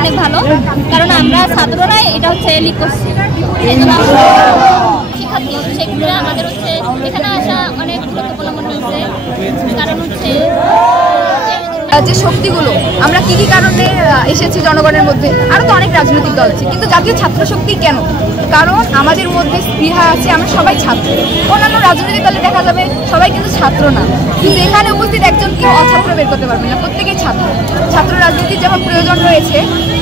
অনেক ভালো, কারণ আমরা ছাত্ররাই এটা হচ্ছে লিড করছি। শিক্ষার্থী সেক্ষেত্রে আমাদের হচ্ছে এখানে আসা অনেক গুরুত্বপূর্ণ মনে হচ্ছে, কারণ হচ্ছে যে শক্তিগুলো আমরা কি কি কারণে এসেছি জনগণের মধ্যে, আরো তো অনেক রাজনৈতিক দল আছে, কিন্তু জাতীয় ছাত্র শক্তি কেন? কারণ আমাদের মধ্যে স্পৃহা আছে, আমরা সবাই ছাত্র। অন্যান্য রাজনৈতিক দলে দেখা যাবে সবাই কিন্তু ছাত্র না, কিন্তু এখানে উপস্থিত একজনকে অছাত্র বের করতে পারবে না, প্রত্যেকেই ছাত্র। ছাত্র রাজনীতির যেমন প্রয়োজন রয়েছে,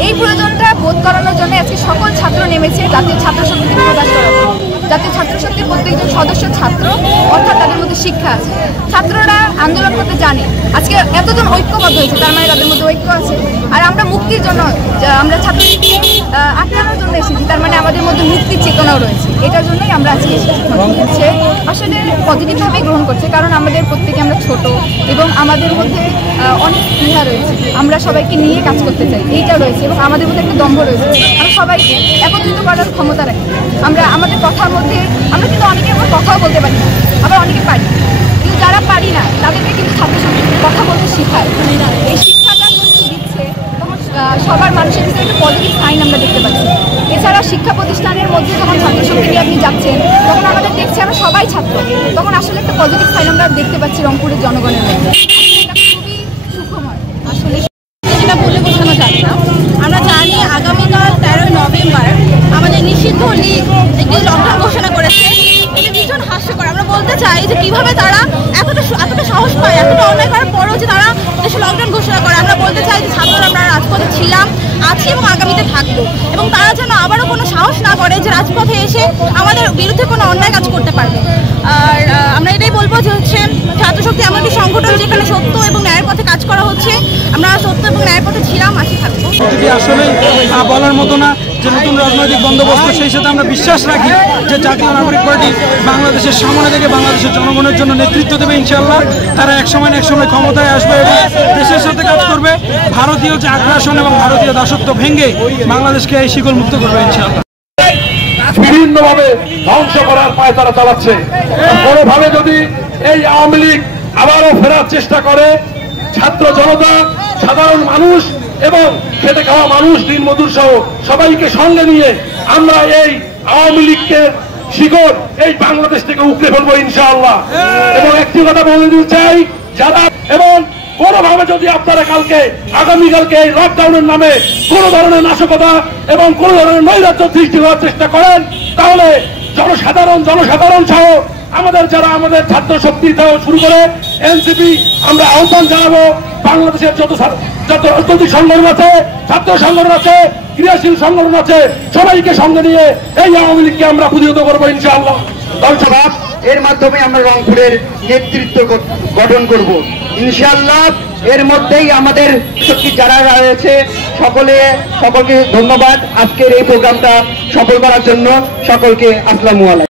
এই প্রয়োজনটা বোধ করানোর জন্য আজকে সকল ছাত্র নেমেছে জাতীয় ছাত্র শক্তিকে প্রকাশ করার জন্য। জাতীয় ছাত্র শক্তির প্রত্যেকজন সদস্য ছাত্র, অর্থাৎ তাদের মধ্যে শিক্ষা আছে। ছাত্ররা আন্দোলন করতে জানে, আজকে এতজন ঐক্যবদ্ধ হয়েছে, তার মানে তাদের মধ্যে ঐক্য আছে। আর আমরা মুক্তির জন্য, আমরা ছাত্রলীগকে আটকানোর জন্য এসেছি, তার মানে আমাদের মধ্যে মুক্তির চেতনাও রয়েছে। এটার জন্যই আমরা আজকে এসেছি। আসলে পজিটিভভাবে গ্রহণ করছে, কারণ আমাদের প্রত্যেকে আমরা ছোট এবং আমাদের মধ্যে অনেক স্পৃহা রয়েছে, আমরা সবাইকে নিয়ে কাজ করতে চাই, এইটা রয়েছে। এবং আমাদের মধ্যে একটা দম্ভ রয়েছে, আমরা সবাই একত্রিত করার ক্ষমতা রাখি। আমরা আমাদের কথার মধ্যে, আমরা কিন্তু অনেকে আমার কথাও বলতে পারি না, আবার অনেকে পারি, কিন্তু যারা পারি না তাদেরকে কিন্তু ছাত্র সংগঠন কথা বলতে শেখায়। এই শিক্ষাটা দিচ্ছে, তখন সবার মানুষের ভিতরে একটা পজিটিভ সাইন আমরা দেখতে পাচ্ছি। এছাড়া শিক্ষা প্রতিষ্ঠানের মধ্যে যখন ছাত্র শক্তি নিয়ে আপনি যাচ্ছেন, তখন আমাদের দেখছি আমরা সবাই ছাত্র, তখন আসলে একটা পজিটিভ সাইন আমরা দেখতে পাচ্ছি রংপুরের জনগণের মধ্যে। এটা খুবই সুখময়। আসলে যেটা বলে বোঝানো যায় না। আমরা জানি আগামীকাল 13 নভেম্বর আমাদের নিষিদ্ধ লীগ একটি লকডাউন ঘোষণা করেছে। এটা ভীষণ হাস্যকর। আমরা বলতে চাই যে কিভাবে তারা এতটা সাহস পায়, এতটা অন্যায় করার পরেও যে তারা দেশে লকডাউন ঘোষণা করে। আমরা বলতে চাই যে ছাত্ররা আমরা রাজপথে ছিলাম, আছি এবং আগামীতে থাকবো, এবং তারা যেন আবারও কোনো সাহস না করে যে রাজপথে এসে আমাদের বিরুদ্ধে কোনো অন্যায় কাজ করতে পারবে। আর আমরা এটাই বলবো যে হচ্ছে ছাত্রশক্তি এমন একটি সংগঠন যেখানে সত্য এবং ন্যায়ের পথে কাজ করা হচ্ছে। আমরা সত্য এবং ন্যায়ের পথে ছিলাম, আছি, থাকবো। আসলে বলার মতো না যে নতুন রাজনৈতিক বন্দোবস্ত, সেই সাথে আমরা বিশ্বাস রাখি যে জাতীয় নাগরিক পার্টি বাংলাদেশের সামনে থেকে বাংলাদেশের জনগণের জন্য নেতৃত্ব দেবে ইনশাআল্লাহ। তারা এক সময় ক্ষমতায় আসবে এবং দেশের সাথে কাজ করবে। ভারতীয় যে আগ্রাসন এবং ভারতীয় দাসত্ব ভেঙে বাংলাদেশকে এই শিকল মুক্ত করবে ইনশাআল্লাহ। বিভিন্নভাবে ধ্বংস করার পায় তারা চালাচ্ছে। কোনোভাবে যদি এই আওয়ামী লীগ আবারও ফেরার চেষ্টা করে, ছাত্র জনতা, সাধারণ মানুষ এবং খেটে খাওয়া মানুষ, দিনমজুর সহ সবাইকে সঙ্গে নিয়ে আমরা এই আওয়ামী লীগকে শিকড় এই বাংলাদেশ থেকে উপড়ে ফেলবো ইনশাআল্লাহ। এবং একটি কথা বলে দিতে চাই, যারা এবং কোনোভাবে যদি আপনারা আগামীকালকে এই লকডাউনের নামে কোন ধরনের নাশকতা এবং কোন ধরনের নৈরাজ্য সৃষ্টি হওয়ার চেষ্টা করেন, তাহলে জনসাধারণ সহ আমাদের ছাত্র শক্তি থেকে শুরু করে এনসিপি, আমরা আহ্বান জানাবো বাংলাদেশের যত রাজনৈতিক সংগঠন আছে, ছাত্র সংগঠন আছে, ক্রিয়াশীল সংগঠন আছে, সবাইকে সঙ্গে নিয়ে এই আওয়ামী লীগকে আমরা প্রতিহত করবো ইনশাআল্লাহ। দলসভা এর মাধ্যমে আমরা রংপুরের নেতৃত্ব গঠন করব ইনশাআল্লাহ। এর মধ্যেই আমাদের শক্তি যারা রয়েছে সকলকে ধন্যবাদ আজকের এই প্রোগ্রামটা সফল করার জন্য। সকলকে আসসালামু আলাইকুম।